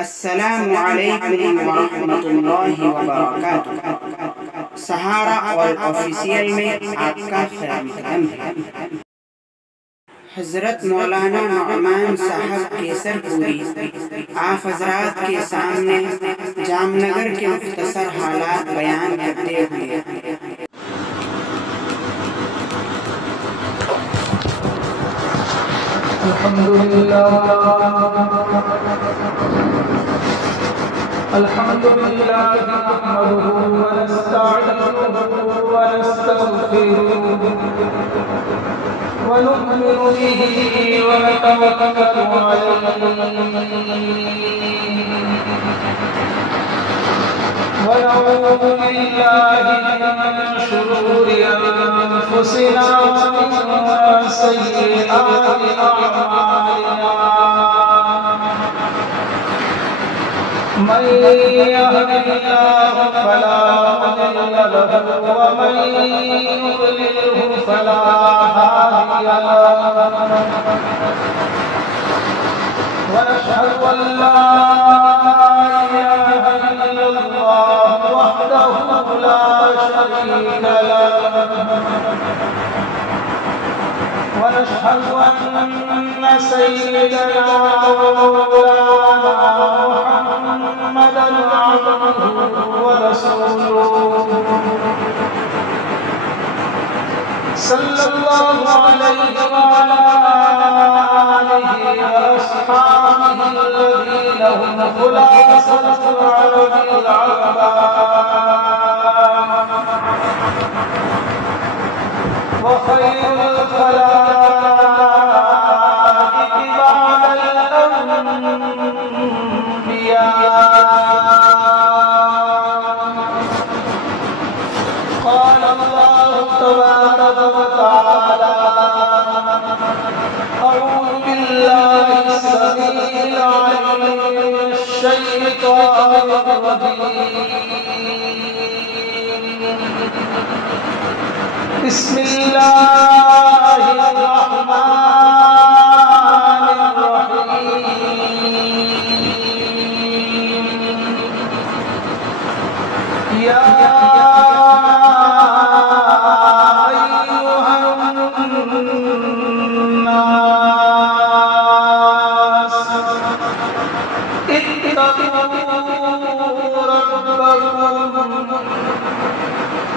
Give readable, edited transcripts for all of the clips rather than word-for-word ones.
السلام علیکم ورحمۃ اللہ وبرکاتہ۔ سہارا اور آفیشیل میں آپ کا خیر مقدم ہے۔ حضرت مولانا نعمان صاحب کیسر پوری آپ حضرات کے سامنے جام نگر کے مختصر حالات بیان کرتے ہوئے الحمدللہ نحمده ونستعینه ونستغفره ونؤمن به ونتوکل علیہ ونعوذ باللہ من شرور انفسنا ومن سیئات اعمالنا من يهد الله فلا مضل له ومن يضلل فلا هادي له ونشهد أن لا إله إلا الله وحده لا شريك له ونشهد أن سيدنا ومولانا محمدا عبده ورسوله صلى الله عليه وعلى آله وأصحابه الذين هم خلاصة العرب العرباء وخير الخلائق بعد الأنبياء قال الله تبارك وتعالى أعوذ بالله السميع العليم من الشيطان الرجيم بسم الله الرحمن الرحيم يا أيها الناس اتقوا ربكم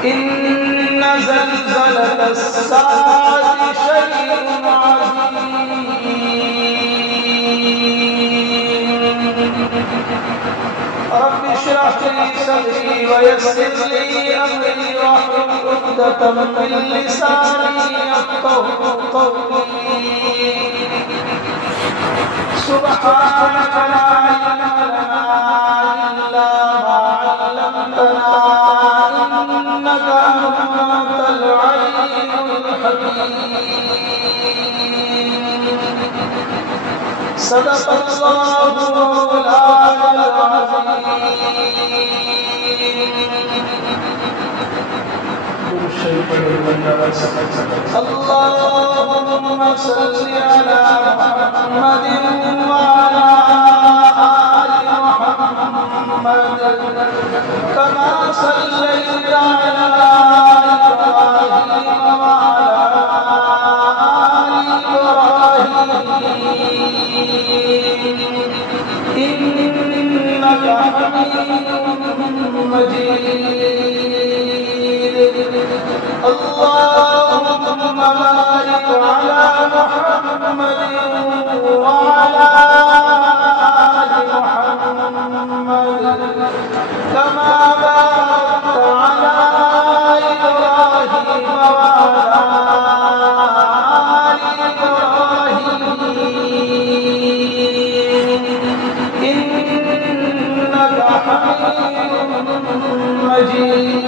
إن زلزلة الساعة شيء عظيم رب اشرح لي صدري ويسر لي أمري واحلل عقدة من لساني يفقهوا قولي سبحانك لا علم لنا إلا ما علمتنا إنك أنت العليم الحكيم صدق الله مولانا العظيم اللهم صل على محمد وعلى آل محمد كما صليت على إبراهيم وعلى آل إبراهيم إنك حميد مجيد اللهم بارك على محمد وعلى آل محمد كما باركت على إبراهيم وعلى آل إبراهيم إنك حميد مجيد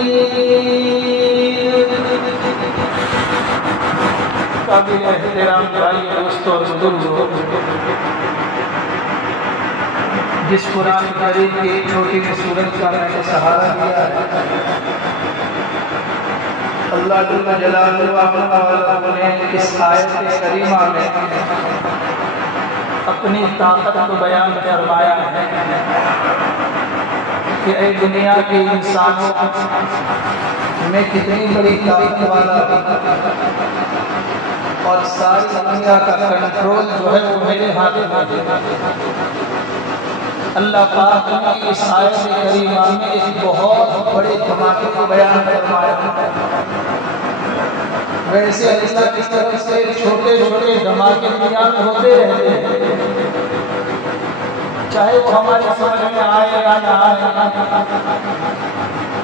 قابل احترام بھائی دوستوں اور بزرگوں، جس قرآن کریم کی چھوٹی سی سورت کا میں نے سہارا دیا ہے، اللہ جل جلالہ نے اس آیت کریمہ میں اپنی طاقت کو بیان فرمایا ہے۔ کہ اے دنیا کے انسانوں، میں کتنی بڑی طاقت والا اور ساری دنیا کا کنٹرول جو ہے وہ میرے ہاتھ میں ہے۔ اللہ پاک نے اس آیت کریمہ میں ایک بہت بڑے دھماکے کو بیان فرمایا۔ ویسے اللہ کی طرف سے چھوٹے چھوٹے دھماکے بیان ہوتے رہتے ہیں، چاہے وہ ہماری سمجھ میں آئے یا نہ آئے،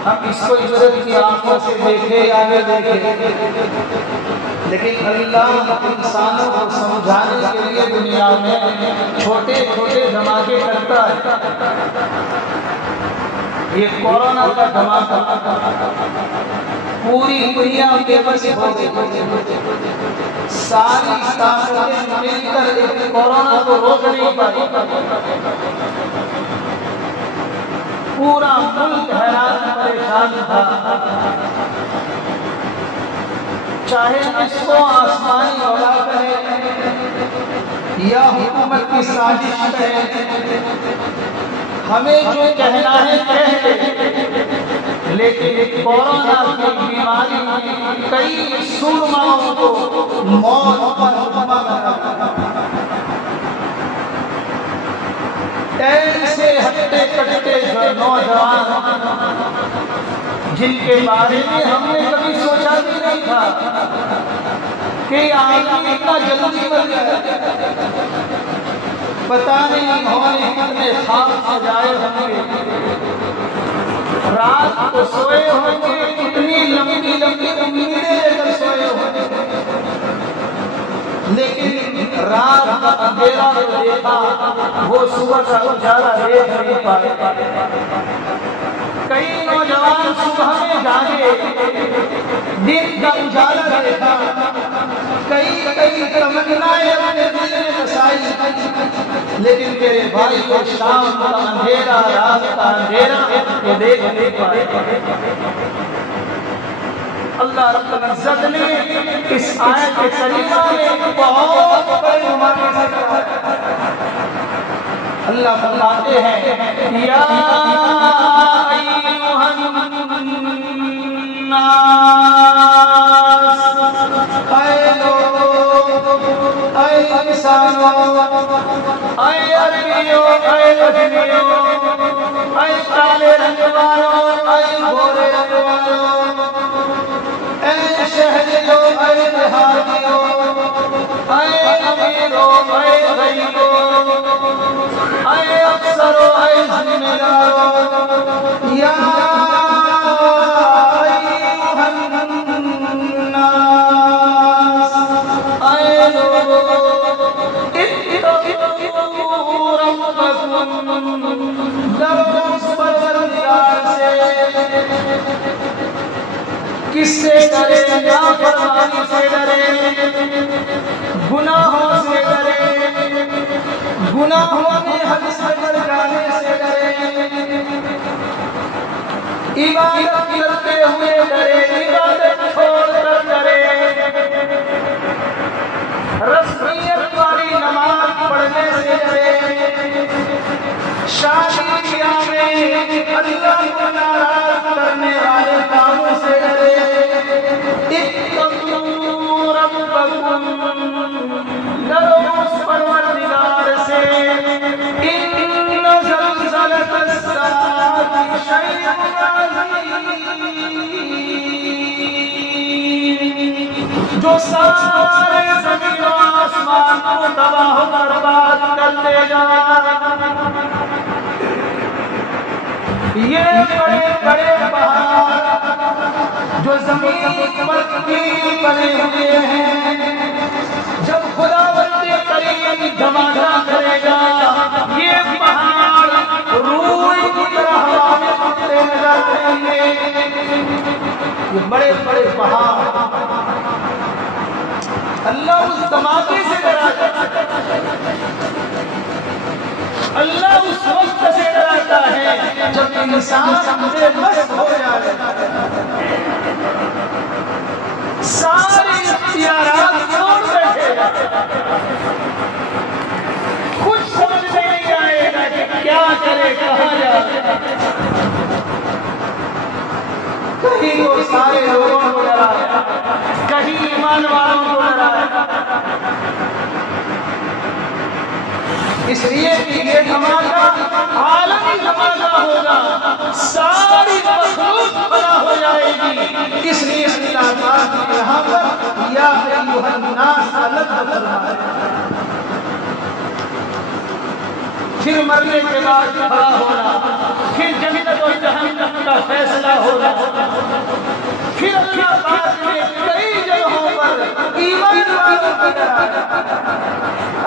ہم اس کو عبرت کی آنکھوں سے دیکھیں یا نہ دیکھیں، لیکن اللہ انسانوں کو سمجھانے کے لیے دنیا میں چھوٹے چھوٹے دھماکے کرتا ہے۔ یہ کورونا کا دھماکہ پوری دنیا بے بس ہو گئی، ساری طاقتیں مل کر کورونا کو روک نہیں پائی، پورا ملک حیران پریشان تھا۔ چاہے اس کو آسمانی وبا کہیں یا حکومت کی سازش کہیں، ہمیں جو کہنا ہے کہہ دیں، لیکن کورونا کی بیماری کئی سورماؤں کو موت پر حکم بنا، ایسے ہٹے کٹے جو نوجوان جن کے بارے میں ہم نے کبھی سوچا بھی نہیں تھا کہ آدمی اتنا جلدی مر گیا، پتہ نہیں انہوں نے کتنے خواب سجائے ہوں گے، رات کو سوئے ہوں گے، کتنی لمبی لمبی امیدیں لے کر سوئے ہوں گے، لیکن رات کا اندھیرا جو دیکھا وہ صبح کا اجالا دیکھ نہیں پائے۔ کئی نوجوان صبح میں جاگے، دن کا اجالا دیکھا، کئی تمنائیں اپنے دل میں بسائی، لیکن میرے بھائی کو شام کا اندھیرا، رات کا اندھیرا یہ دیکھ نہیں پائے۔ اللہ رب العزت نے اس آیت کریمہ میں بہت بڑے دھماکے سے کہا، اللہ فرماتے ہیں یا ایھا الناس، اے لوگ، اے انسانوں، اے عربیوں، اے اجمیوں، اے کالے رنگ والوں، اے گورے رنگ والوں، اے شہریوں، اے دیہاتیوں، اے امیروں، اے غریبوں، اے افسروں، اے ذمہ داروں، یا ایھا الناس، اے لوگوں، اتقوا ربکم، ڈرو اس پروردگار سے۔ کس سے ڈرے؟ نافرمانی سے ڈرے، گناہوں سے ڈرے، گناہوں میں حد سے بڑھ جانے سے ڈرے، عبادت کرتے ہوئے ڈرے، عبادت چھوڑ کر ڈرے، رسمیت والی نماز پڑھنے سے ڈرے، شادی بیاہ میں اللہ کو ناراض کرنے والے کاموں سے ڈرے۔ اتقوا ربکم، ڈرو اس پروردگار سے، ان زلزلۃ الساعۃ شیء عظیم، جو سارے زمین و آسمان کو تباہ و برباد کر دے گا۔ یہ بڑے بڑے پہاڑ جو زمین پر کیل بنے ہوئے ہیں، جب خداوند کریم دھماکہ کرے گا، یہ پہاڑ روئی کی طرح ہوا میں اڑتے نظر آئیں گے۔ یہ بڑے بڑے پہاڑ اللہ اس دھماکے سے ڈراتا ہے، اللہ اس وقت سے ڈراتا ہے جب انسان سے مست ہو جائے، سارے اختیارات چھوڑ بیٹھے گا، کچھ سمجھ میں نہیں آئے گا کہ کیا کرے، کہاں جائے۔ ایمان والوں کو ڈرایا، اس لیے کہ یہ دھماکہ عالمی دھماکہ ہوگا، ساری مخلوق فنا ہو جائے گی، اس لیے اللہ پاک نے یہاں پر یا ایھا الناس الگ فرمایا۔ پھر مرنے کے بعد کھڑا ہونا، پھر جنت و جہنم کا فیصلہ ہونا، پھر اللہ پاک نے کئی جگہوں پر ایمان والوں کو ڈرایا،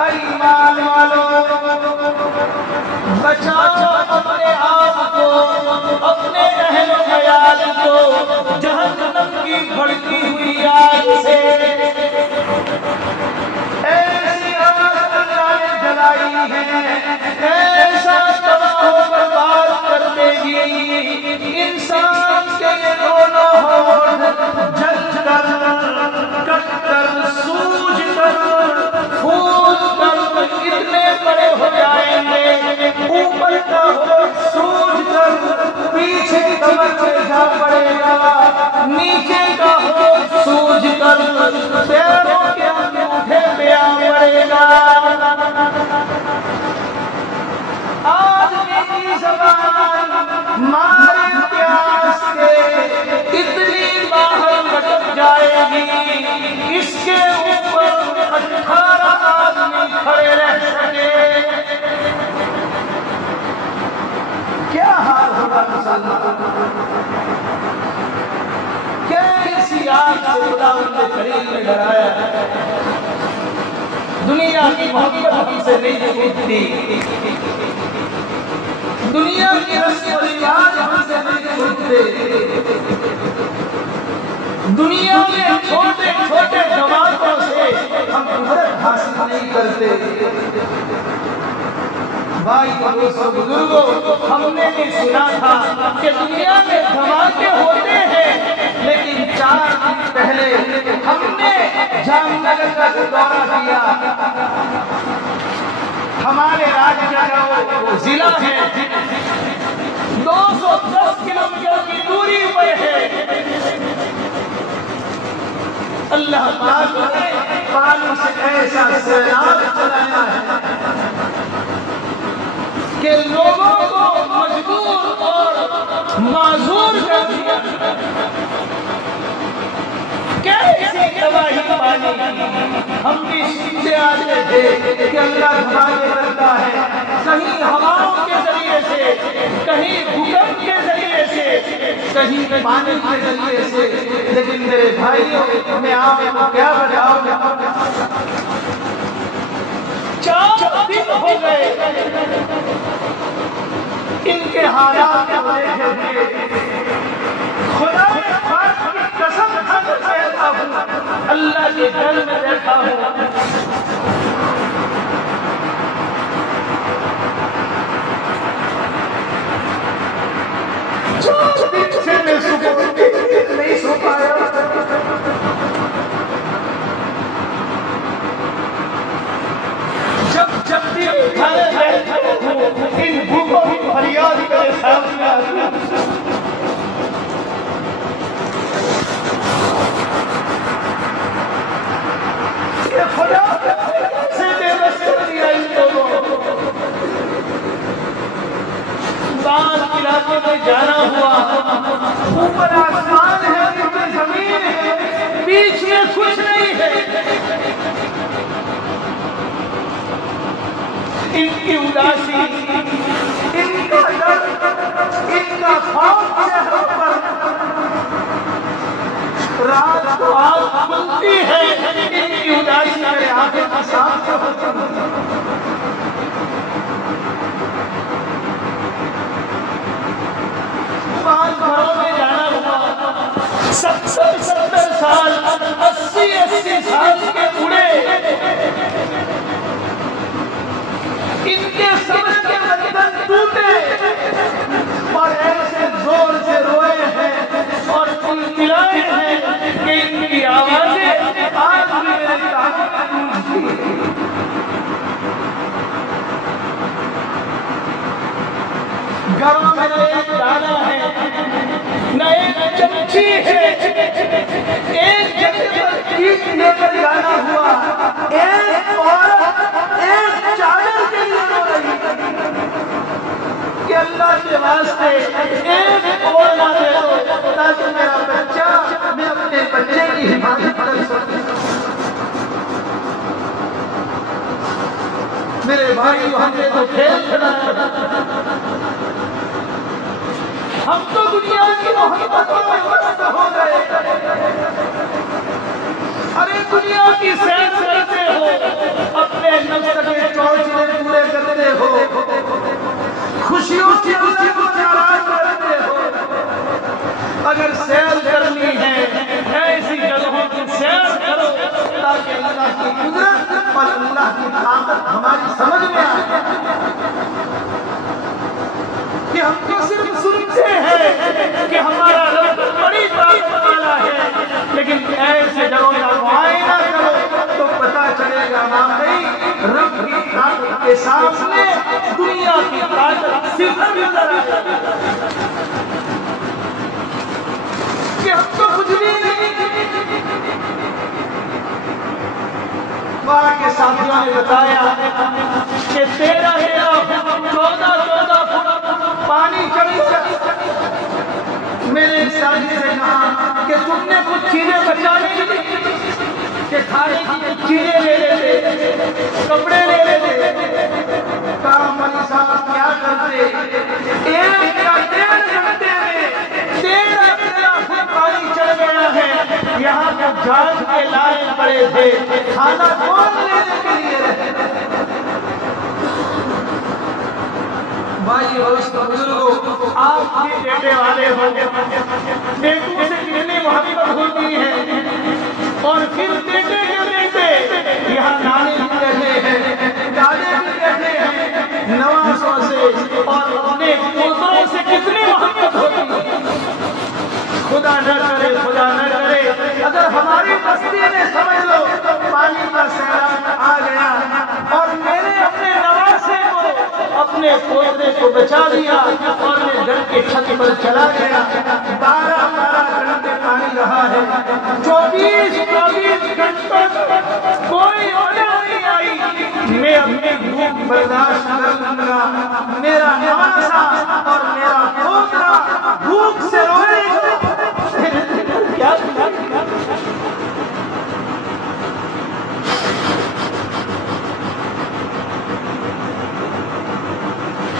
ایمان والوں بچاؤ اپنے آپ کو، اپنے اہل و عیال کو جہنم کی بھڑکی ہوئی آگ سے۔ ایسی آگ اللہ نے جلائی ہے، ایسا تباہ و برباد کر دے گی، انسان کے دونوں ہونٹ جل کر، کٹ کر، سوج کر، پھول کر اتنے بڑے ہو جائیں گے، اوپر کا ہونٹ سوج کر پیچھے کمر پہ جا پڑے گا، نیچے کا ہونٹ سوج کر پیروں کے انگوٹھے پہ آ پڑے گا۔ آدمی کی زبان مارے پیاس کے اتنی باہر لٹک جائے گی، اس کے اوپر 18 آدمی کھڑے رہ سکے۔ کیا حال ہوگا مسلمان؟ کیا اسی آگ سے خدا ان کے قریب میں ڈرایا؟ دنیا کی محبت ہم سے نہیں چھوٹتی، دنیا کی رسم و رواج ہم سے نہیں چھوٹتے، دنیا میں چھوٹے چھوٹے جماعتوں سے ہم عبرت حاصل نہیں کرتے۔ بھائی دوستو بزرگوں، ہم نے بھی سنا تھا کہ دنیا میں دھماکے ہوتے ہیں، لیکن 4 دن پہلے ہم نے جام نگر کا دورہ کیا۔ ہمارے راجیہ کا وہ ضلع ہے، 210 کلومیٹر کی دوری پر ہے۔ اللہ پاک نے پانی سے ایسا سیلاب چلایا ہے کہ لوگوں کو مجبور اور معذور کر دیا۔ کیسی تباہی پانی! ہم بھی سنتے آتے تھے کہ اللہ دھماکے کرتا ہے، کہیں ہواؤں کے ذریعے سے، کہیں بھوکمپ کے ذریعے سے، کہیں پانی کے ذریعے سے، لیکن میرے بھائیوں میں آپ کو کیا بتاؤں، 4 دن ہو گئے ان کے حالات کو دیکھے ہوئے۔ خدا پاک کی قسم کھاتا ہوں، اللہ کے گھر میں بیٹھا ہوں، سے میں نہیں سو پایا۔ جب بھی کھانے بیٹھا ہوں، ان بھوکوں کی فریاد میرے سامنے آتی ہے۔ کہ خدا سے بے بس کر دیا ان لوگوں۔ بعض علاقوں میں جانا ہوا، اوپر آسمان ہے، نیچے زمین ہے، بیچ میں کچھ نہیں ہے۔ ان کی اداسی، ان کا درد، ان کا خوف چہروں پر، رات کو آنکھ کھلتی ہے، ان کی اداسی میرے آنکھیں کے سامنے ہوتی ہے۔ بعض گھروں میں جانا ہوا، 70 سال، 80 سال کے بوڑھے، ان کے صبر کے بندھن ٹوٹے اور ایسے زور سے روئے ہیں اور چلائے ہیں کہ ان کی آوازیں آج بھی میرے کانوں میں گونجتی ہیں۔ گھروں میں ایک دانا ہے، نہ ایک چمچی ہے، ایک جگہ پر چیز لے کر جانا ہوا، ایک عورت ایک چادر کے لیے رو رہی کہ اللہ کے واسطے ایک اوڑھنا دے دو تاکہ میرا بچہ، میں اپنے بچے کی حفاظت کر سکوں۔ میرے بھائیو، ہم نے تو کھیل کھیلا ہے، ہم تو دنیا کی محبتوں میں مست ہو گئے۔ ارے دنیا کی سیر کرتے ہو، اپنے نفس کے چوچلے پورے کرتے ہو، خوشیوں کی خوشی کو ناراض کرتے ہو۔ اگر سیر کرنی ہے، ایسی جگہوں کی سیر کرو تاکہ اللہ کی قدرت اور اللہ کی طاقت ہماری سمجھ میں آئے کہ ہم تو صرف سنتے ہیں کہ ہمارا رب بڑی طاقت والا ہے، لیکن ایسے جگہوں کا معائنہ کرو تو پتہ چلے گا واقعی رب کی طاقت کے سامنے دنیا کی طاقت صفر نظر آئے کہ ہم تو کچھ بھی نہیں۔ وہاں کے ساتھیوں نے بتایا کہ 13 فٹ 14 فٹ پانی چڑھی جائے۔ میرے ساتھی سے کہا کہ تم نے کچھ چیزیں بچانی کہ کھانے کی کچھ چیزیں لے لیتے، کپڑے لے لیتے۔ کہا مولوی صاحب کیا کرتے؟ 1 یا 1.5 گھنٹے میں 13 فٹ پانی چڑھ گیا ہے، یہاں کو جانچ کے لائے پڑے تھے، کھانا کون لینے کے لیے رہے؟ بھائی دوستو بزرگو، آپ بھی بیٹے والے ہو، بیٹوں سے کتنی محبت ہوتی ہے، اور پھر بیٹے کے بیٹے یہاں نانے بھی رہتے ہیں، دادے بھی رہتے ہیں، نوازوں سے اور اپنے پوتروں سے کتنی محبت ہوتی ہے۔ خدا نہ کرے، خدا نہ کرے، اگر ہماری بستی میں سمجھ لو پانی کا سیلاب آ گیا اور میرے اپنے نواسے کو، اپنے پوترے کو بچا لیا اور میں گھر کے چھت پر چلا گیا، 12 گھنٹے پانی رہا ہے، 24 گھنٹوں کوئی وجہ نہیں آئی، میں اپنی بھوک برداشت کر لوں گا، میرا نواسا اور میرا پوترا بھوک سے روئے گا۔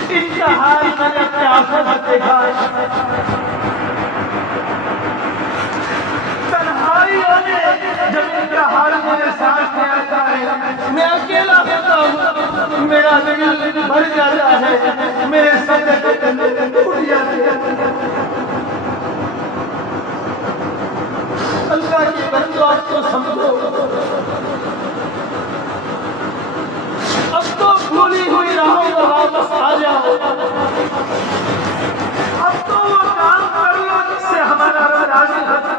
ان کا حال میں نے اپنے آنکھوں سے دیکھا، تنہائی ہونے جب ان کا حال میرے سامنے آتا ہے، میں اکیلا ہوتا ہوں، میرا دل بھر جاتا ہے، میرے سجدے اٹھ جاتے ہیں۔ اللہ کی بندو، اب تو سمجھو، اب تو بھولی ہوئی راہوں کو واپس آ جاؤ، اب تو وہ کام کر لو جس سے ہمارا رب راضی ہوتا۔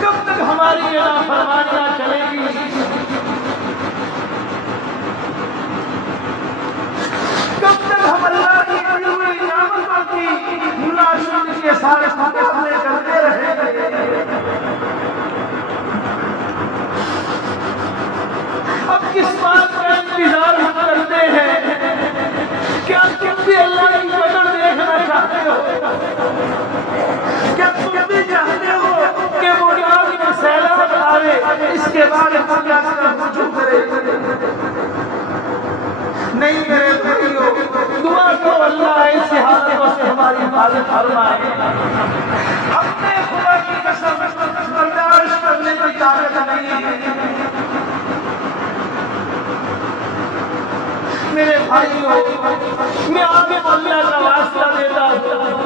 کب تک ہماری یہ نافرمانیاں چلے گی؟ کب تک ہم اللہ کی دی ہوئی نعمتوں کی مناشد کے سارے مقابلے کرتے رہیں گے؟ اب کس بات کا انتظار ہم کرتے ہیں؟ کیا تم بھی اللہ کی قدر دیکھنا چاہتے ہو؟ کیا تم بھی چاہتے ہو کہ بنیاد میں سیلاب آئے، اس کے بعد ہم کیا رجوع کریں؟ نہیں میرے بھائیو، دعا کرو اللہ ایسے حالتوں سے ہماری حفاظت فرمائے۔ اپنے خدا کی قسم برداشت کرنے کی طاقت نہیں ہے۔ میرے بھائیو، میں آگے اللہ کا واسطہ دیتا ہوں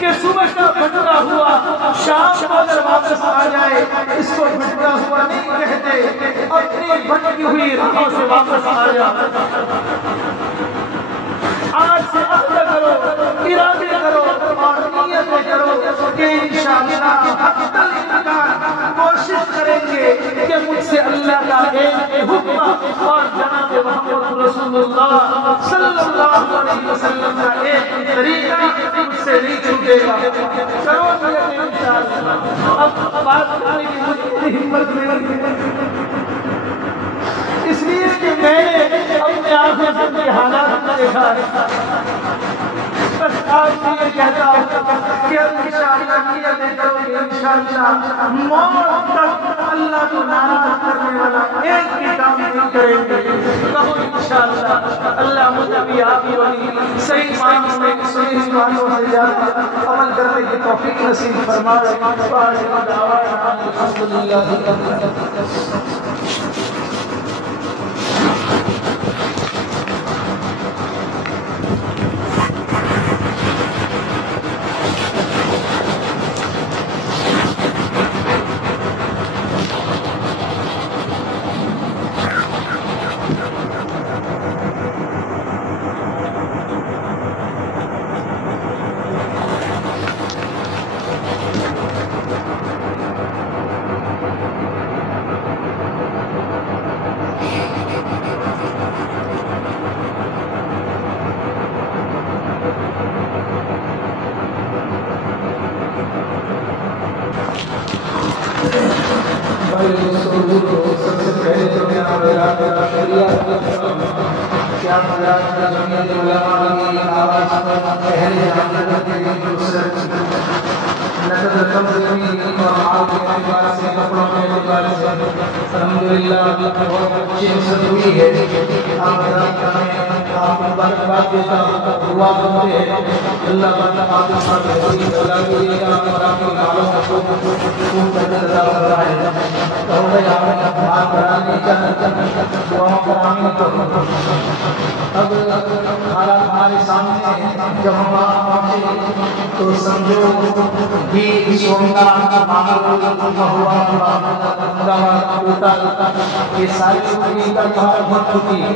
کہ صبح کا بھٹکا ہوا شام کو اگر واپس آ جائے، اس کو بھٹکا ہوا نہیں کہتے، اپنی بھٹکی ہوئی راہوں سے واپس آ جائے۔ آج سے عہد کرو، ارادے کرو اور نیتیں کرو کہ انشاءاللہ حق الامکان کوشش کوشش کریں گے کہ مجھ سے اللہ کا ایک حکم اور جناب محمد رسول اللہ صلی اللہ علیہ وسلم کا ایک طریقہ مجھ سے نہیں چھوٹے گا. کرو نیت انشاءاللہ. اب بات کرنے کی مجھے ہمت نہیں، اس لیے کہ میں نے اپنے آنکھوں سے اپنے حالات کو دیکھا ہے. بس آج بھی یہ کہتا ہوں کہ انشاءاللہ نیتیں کرو گے، انشاءاللہ موت تک اللہ کو ناراض کرنے والا ایک بھی کام نہیں کریں گے. کہو انشاءاللہ. اللہ مجھے بھی آپ کو بھی صحیح معنوں میں صحیح معنوں سے زیادہ عمل کرنے کی توفیق نصیب فرمائے. الحمدللہ. سب سے پہلے تو میں کیا آواز پہلے نقد رقم اور مال کے اعتبار سے، کپڑوں کے اعتبار سے الحمدللہ بہت اچھی نصرت ہوئی ہے. آپ کو مبارکباد دیتا ہوں. دعا کرتے ہیں اللہ تعالیٰ آپ کو اور آپ کی مالوں کو خوب عطا فرمائے. تو بھائی آپ مال بڑھانے کا دعاؤں پر آمین کرو. اب حالات ہمارے سامنے ہیں. جب ہم وہاں پہنچے تو سمجھو بھی سومناتھ مہوا یہ ساری چیزیں کا بہت ہوتی ہے.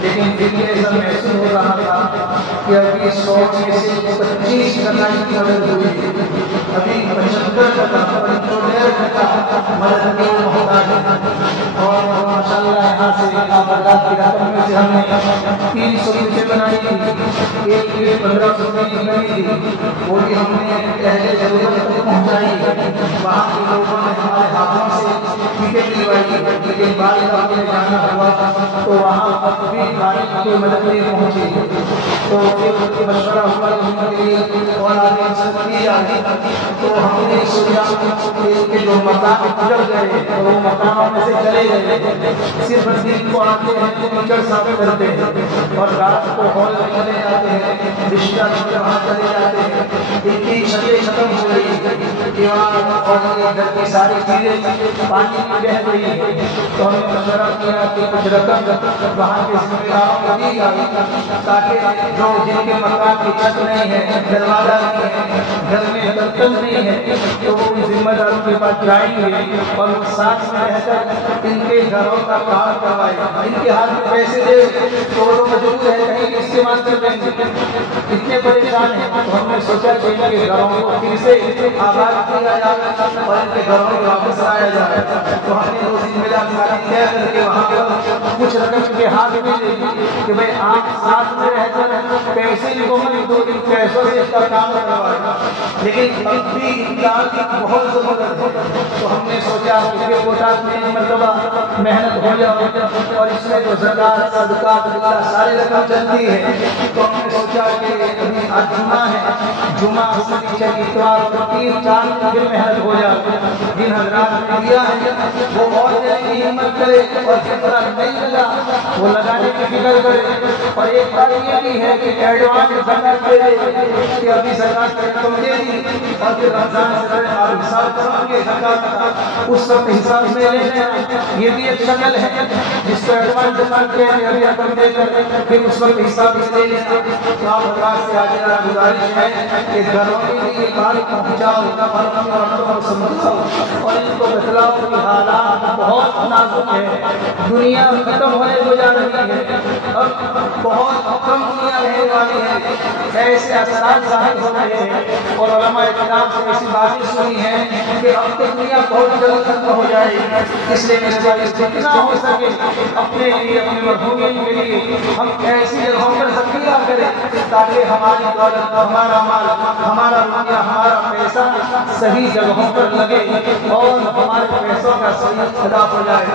لیکن پھر یہ ایسا محسوس ہو رہا تھا کہ ابھی 100 میں سے 25 کٹائی کی مدد ہوئی، ابھی 75% مدد کی محتاج ہے. اور ماشاءاللہ یہاں سے آبادات کی رقم میں سے ہم نے 300 سے بنائی تھی، ایک 1500 کی بنی تھی، وہ بھی ہم نے پہلے ضرورت تک پہنچائی. وہاں کے لوگوں نے ہمارے ہاتھوں سے ٹکٹ دلوائی، لیکن بعد میں جانا ہوا تو وہاں بھی گاڑی کی مدد نہیں پہنچی. تو پھر مشورہ ہوا ان کے لیے اور آگے کی جائے. تو ہم نے سوچا کہ جو مکان گزر گئے تو وہ مکانوں میں سے چلے گئے، صرف دن کو آتے ہیں تو کیچڑ صاف کرتے ہیں اور رات کو ہال میں چلے جاتے ہیں، رشتہ وہاں چلے جاتے ہیں. ان کی شکلیں ختم ہو گئی، دیوار اور گھر کی ساری چیزیں پانی میں بہہ گئی. تو ہم نے مشورہ کیا کہ کچھ رقم وہاں کے ذمہ داروں کو دی جائے تاکہ جو جن کے مکان کی چھت نہیں ہے، دروازہ نہیں ہے، گھر میں برتن نہیں ہے، تو وہ ذمہ داروں کے پاس جائیں گے اور ساتھ میں رہ کر ان کے گھروں کا کام کروائے. ان کے ہاتھ میں پیسے دے تو وہ مجبور ہے کہیں استعمال کر لیں گے. اتنے پریشان ہیں. تو ہم نے سوچا کہ ان کے گھروں کو پھر سے آباد کیا جائے اور ان کے گھروں کو واپس لایا جائے. تو ہم نے وہ ذمہ داری طے کر کے وہاں پر کچھ رقم کے ہاتھ میں دے دی کہ بھائی آپ ساتھ میں رہ کر پیسے کو دو دن پیسوں سے اس کا کام کروائے. لیکن اب بھی امداد کی بہت ضرورت ہے. تو ہم نے سوچا کہ یہ کوٹا میں مرتبہ محنت ہو جائے اور اس میں جو زکات صدقات ساری رقم چلتی ہے. تو ہم نے سوچا کہ ابھی آج جمعہ ہے، جمعہ شنیچر اتوار کو 3-4 دن محنت ہو جائے. جن حضرات نے دیا ہے وہ اور دینے کی ہمت کرے اور جتنا نہیں لگا وہ لگانے کی فکر کرے. اور ایک بات یہ بھی ہے کہ ایڈوانس زکات دے دے کہ ابھی زکات کی رقم دے دی اور پھر رمضان سے پہلے آپ حساب کرو گے زکات کا اس وقت حساب میں لے لیں. یہ بھی ایک شکل ہے جس کو ایڈوانس زکات دے دے ابھی رقم دے کر پھر اس وقت حساب میں لے لیں. تو آپ حضرات سے آج گزارش ہے کہ گھروں کے لیے بات پہنچاؤ اور سمجھاؤ اور ان کو بتلاؤ کہ حالات بہت نازک ہے، دنیا ختم ہونے کو جا رہی ہے. اب بہت کم دنیا رہنے والی ہے، ایسے اثرات ظاہر ہو رہے ہیں اور علماء کرام سے ایسی باتیں سنی ہیں کہ اب تو دنیا بہت جلد ختم ہو جائے گی۔ اس لیے میرے بھائی جتنا ہو سکے اپنے لیے، اپنے مرحومین کے لیے ہم ایسی جگہوں پر ذخیرہ کریں تاکہ ہماری دولت، ہمارا مال، ہمارا روپیہ، ہمارا پیسہ صحیح جگہوں پر لگے اور ہمارے پیسوں کا صحیح ادا ہو جائے۔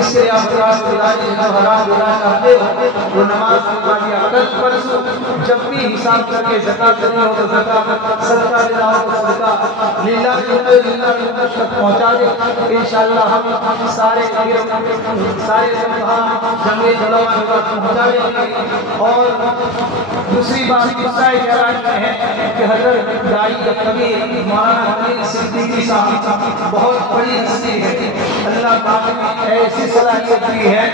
اس لیے آپ راز گزاری جو حرام دینا چاہتے ہو وہ نماز پڑھا دیا، کل پرسوں جب بھی حساب کر کے زکات دینی ہو تو زکات، صدقہ دینا ہو تو صدقہ للہ تک پہنچا دے۔ انشاءاللہ ہم سارے جنگِ جلوہ میں پہنچا دیں گے۔ اور دوسری بات قصہ جراج میں ہے کہ حضرت داعی کبیر مولانا حمید صدیقی صاحب بہت بڑی ہستی ہے، اللہ پاک نے ایسی صلاحیت دی ہے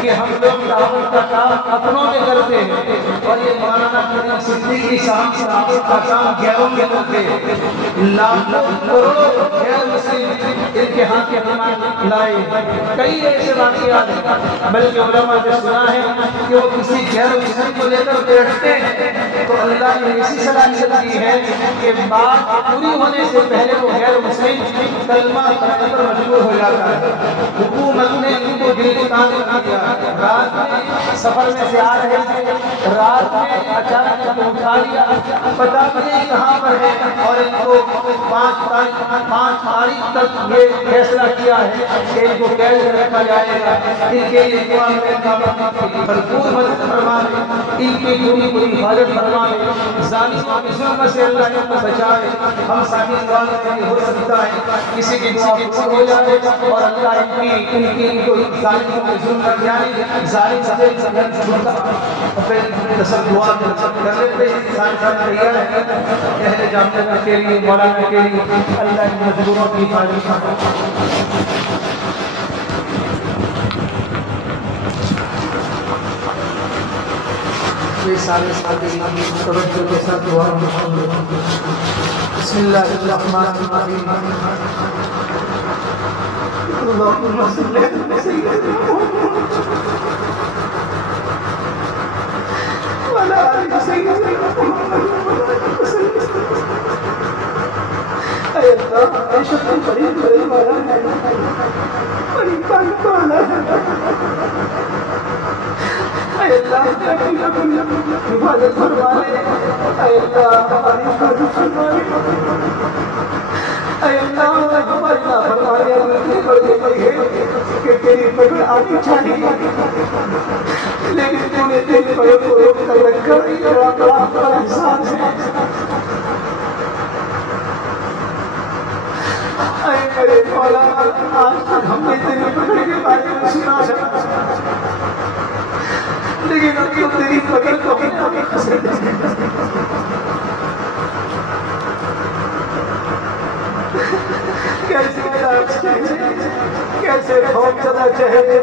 کہ ہم لوگ دعوت کا کام اپنوں میں کرتے ہیں اور یہ مولانا حمید صدیقی صاحب دعوت کا کام غیروں میں کرتے ہیں۔ لاکھوں کروڑوں غیر مسلم ان کے ہاتھ کے ہاتھ لائے، کئی ایسے واقعات ہیں، بلکہ علماء نے سنا ہے کہ وہ کسی غیر مسلم کو لے کر بیٹھتے ہیں تو اللہ نے ایسی صلاحیت دی ہے کہ بات پوری ہونے سے پہلے وہ غیر مسلم کلمہ پڑھنے پر مجبور ہو جاتا ہے۔ حکومت نے ان کو دل کو تانگ کیا، رات میں سفر میں سے آ رہے تھے، رات میں اچانک ان کو اٹھا لیا، پتہ نہیں کہاں پر ہے اور ان کو 5 تاریخ تک یہ فیصلہ کیا ہے کہ ان کو قید میں رکھا جائے گا۔ ان کے لیے دعا میں بھرپور مدد فرمائے، ان کی پوری حفاظت فرمائے، ظالموں کی ظلم سے اللہ ان کو بچائے۔ ہم ساتھی دعا کریں گے، ہو سکتا ہے کسی کی دعا قبول ہو جائے اور اللہ ان کو ظالموں کی ظلم کر جائے، ظالم سے چھوٹا پھر تصب دعا کر لیتے ہیں۔ ساتھ تیار ہے اہل جامعہ کے لیے، مولانا کے لیے اللہ ان مجبوروں کی حفاظت فرمائے۔ یہ سارے ساتھی توجہ کے ساتھ دعا بسم اللہ الرحمن الرحیم اللہم صلی علی سیدنا محمد وعلی آل سیدنا محمد وسلم۔ اے اللہ بے شک بڑی بڑی والا ہے، بڑی طاقت والا ہے، اے اللہ حفاظت فرمائے، اے اللہ ہماری حفاظت فرمائے، اے اللہ ہماری نافرمانیاں اتنی بڑی ہے کہ تیری پکڑ آنی چاہیے لیکن تو نے تیری پکڑ کو روک کر رکھا، بڑا احسان ہے۔ اے میرے مولا آج تک ہم نے تیری پکڑ کے بارے میں سنا لیکن اب تو تیری پکڑ کو ہمیں خسر دے، کیسے اداس چہرے، کیسے خوف زدہ چہرے،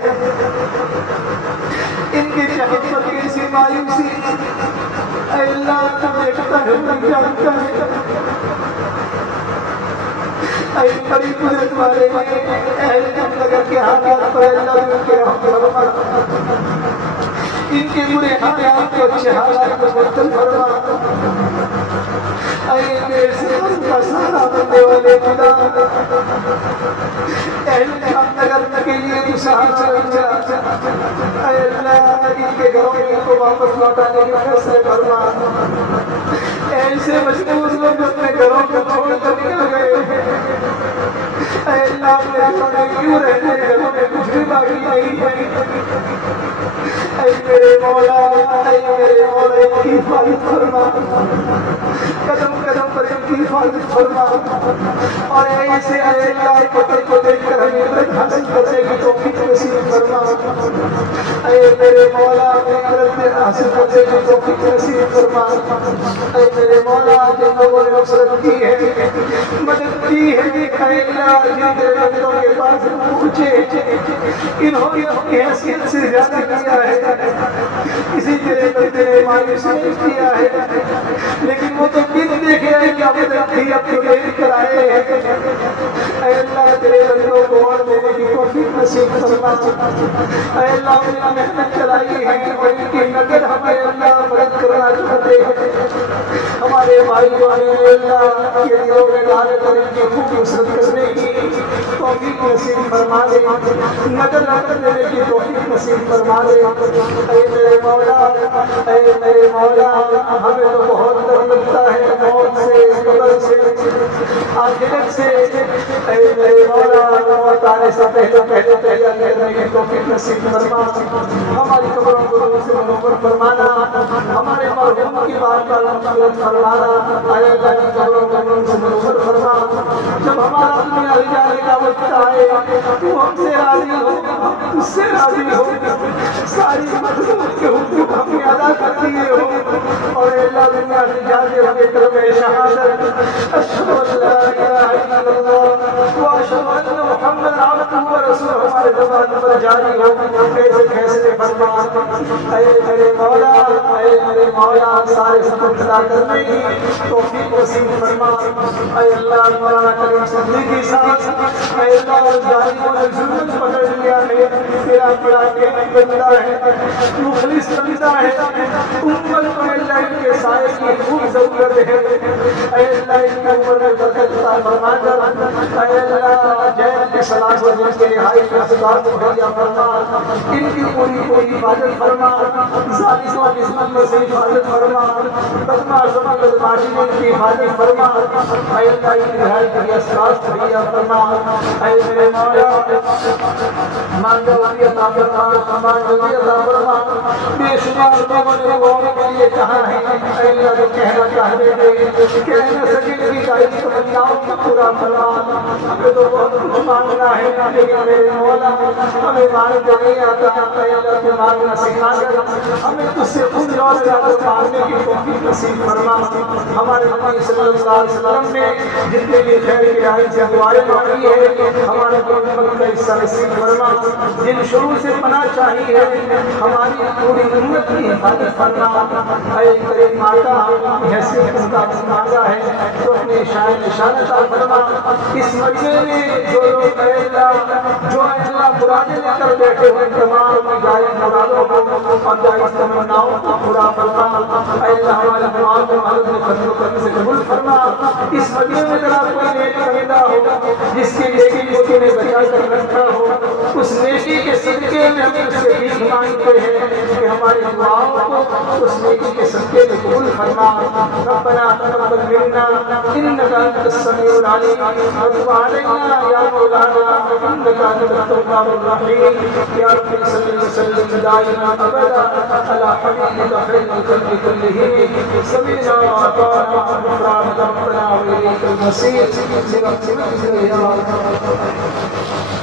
ان کی چہت پر کیسی مایوسی، اے اللہ تو دیکھتا ہے، تو جانتا ہے، اے بڑی قدرت والے اہل جامنگر کے حالات پر اللہ ان کے رحم فرما، ان کے برے حالات کو اچھے حالات کو بدل فرما۔ اے میرے سر کا سہارا بننے والے خدا، اہل جامنگر کے لیے تو سہارا چلا، اے اللہ ان کے گھروں میں ان کو واپس لوٹانے کا فیصلہ فرما۔ ایسے مجبور لوگ اپنے گھروں کو چھوڑ کر نکل گئے، اے اللہ اپنے گھروں میں کیوں رہتے، گھروں میں کچھ بھی باقی نہیں ہے، اے میرے مولا ان کی حفاظت فرما، قدم قدم پر ان کی حفاظت فرما، اور ایسے اے اللہ قدر کو دیکھ کر ہمیں عبرت حاصل کرنے کی توفیق نصیب فرما، اے میرے مولا عبرت حاصل کرنے کی توفیق نصیب فرما، اے میرے مولا جن لوگوں نے نصرت کی ہے، مدد کی ہے، اے اللہ جن کے بندوں کے پاس پہنچے، انہوں نے اپنی حیثیت سے زیادہ کیا ہے، کسی تیرے بندے نے مایوس نہیں کیا ہے، لیکن وہ تو کن دیکھے ہیں کہ مدد کی اپنی لے کر آئے ہیں، اے اللہ تیرے بندوں کو اور دینے کی توفیق نصیب فرما اے اللہ ہم نے محنت چلائی ہے اور ان کی نظر ہمیں اللہ مدد کرنا چاہتے ہیں ہمارے بھائیوں نے اللہ یہ دلوں میں ڈالے کر ان کی خوب نصرت کرنے کی توفیق نصیب فرما دے نظر رکھ دینے کی توفیق نصیب فرما دے اے میرے مولا ہمیں تو بہت ڈر لگتا ہے موت سے قبر سے آخرت سے اے میرے مولا موت آنے سے پہلے تیار کرنے کی توفیق نصیب فرما ہماری قبروں کو نور سے منور فرمانا ہمارے مرحوم کی بات کا مغفرت فرمانا اے اللہ کی قبروں کو نور سے منور فرما جب ہمارا دنیا لے جانے کا وقت آئے تو ہم سے راضی ہو اس سے راضی ہو ساری مخلوق کے حقوق ہم نے ادا کر دیے ہو اور اے اللہ دنیا سے جاتے ہمیں کلمہ شہادت اشہد ان لا الہ الا اللہ واشہد ان محمد عبدہ ورسولہ ہمارے زبان پر جاری ہو کیسے فیصلے فرما اے میرے مولا سارے سبق ادا کرنے کی توفیق نصیب فرما اے اللہ مولانا کریم صدیقی صاحب اے اللہ ظالموں نے ظلم پکڑ لیا ہے تیرا بڑا کے بندہ ہے مخلص بندہ ہے امت کو اللہ ان کے سائے کی خوب ضرورت ہے اے اللہ ان کی عمر میں برکت عطا فرما کر اے اللہ جیل کے سلاح و جن کے رہائی کا اسباب مہیا فرما ان کی پوری حفاظت فرما ظالموں کی ظلم سے حفاظت فرما بدماشوں کی بدماشی میں ان کی حفاظت فرما اے اللہ ان کی رہائی کے اسباب مہیا فرما اے میرے مولا مانگوی عطا فرما مانگوی عطا فرما بے شمار لوگوں نے دعاؤں کے لیے کہا ہے اے اللہ جو کہنا چاہتے تھے کہہ نہ سکے کی تاریخ تمناؤں کو پورا فرما ہمیں تو بہت کچھ مانگنا ہے لیکن میرے مولا ہمیں مانگنا نہیں آتا اے اللہ تو مانگنا سکھا کر ہمیں تجھ سے خود روز رات مانگنے کی توفیق نصیب فرما ہمارے نبی صلی اللہ علیہ وسلم نے جتنے بھی خیر کی راہ سے دعائیں مانگی ہے ہمارے امت کا حصہ نصیب فرما جن شروع سے پناہ چاہی ہے ہماری پوری امت کی حفاظت فرما اے کریم آقا حیثیت کا مانگا ہے تو اپنے شان عطا فرما اس مجمع میں جو لوگ اے اللہ جو اللہ مرادیں لے کر بیٹھے ہوئے تمام جائز مرادوں کو اور جائز تمناؤں کو پورا فرما اے اللہ ہمارے دعاؤں کو حضرت نے فضل و کرم سے قبول فرما اس مجمع میں ذرا کوئی نیک بندہ ہو جس کی نیکی جس کے نے بچا کر رکھا ہو اس نیکی کے صدقے میں ہم اس سے بھیک مانگتے ہیں کہ ہماری دعاؤں کو اس نیکی کے صدقے میں قبول فرما ربنا تقبل منا انك انت السميع العليم وتب علينا يا مولانا انك انت التواب الرحيم يا رب صل وسلم دائما ابدا على حبيبك خير الخلق كلهم سمعنا واطعنا غفرانك ربنا واليك المصير برحمتك يا رب